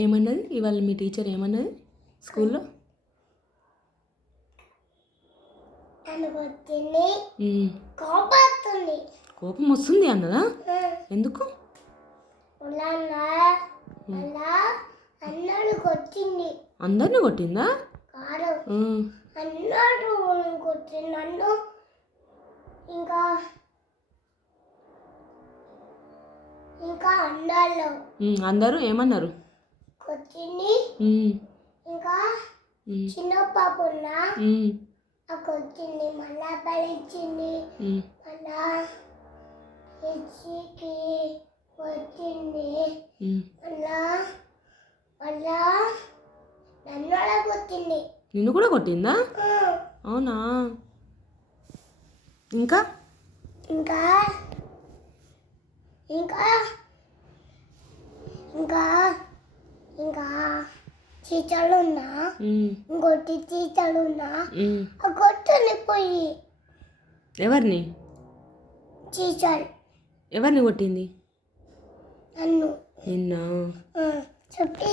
ఏమన్నది ఇవాళ మీ టీచర్ ఏమన్నది స్కూల్లో? కోపం వస్తుంది అన్నదా? ఎందుకు? అందరిని కొట్టిందా? అందరూ ఏమన్నారు? ఇంకా చిన్న పాప ఉన్నా కొట్టింది, మళ్ళా పలిచింది, మళ్ళా ఇచ్చికి కొట్టింది, మళ్ళా మళ్ళా నన్ను కూడా కొట్టింది. నిన్ను కూడా కొట్టిందా? అవునా? ఇంకా ఇంకా ఇంకా ఇంకా ఇంకా టీచర్లు ఉన్నా, ఇంకోటి టీచర్లు ఉన్నా కొట్టని పోయి. ఎవరిని? టీచర్. ఎవరిని కొట్టింది? నన్ను. నిన్న చెప్పి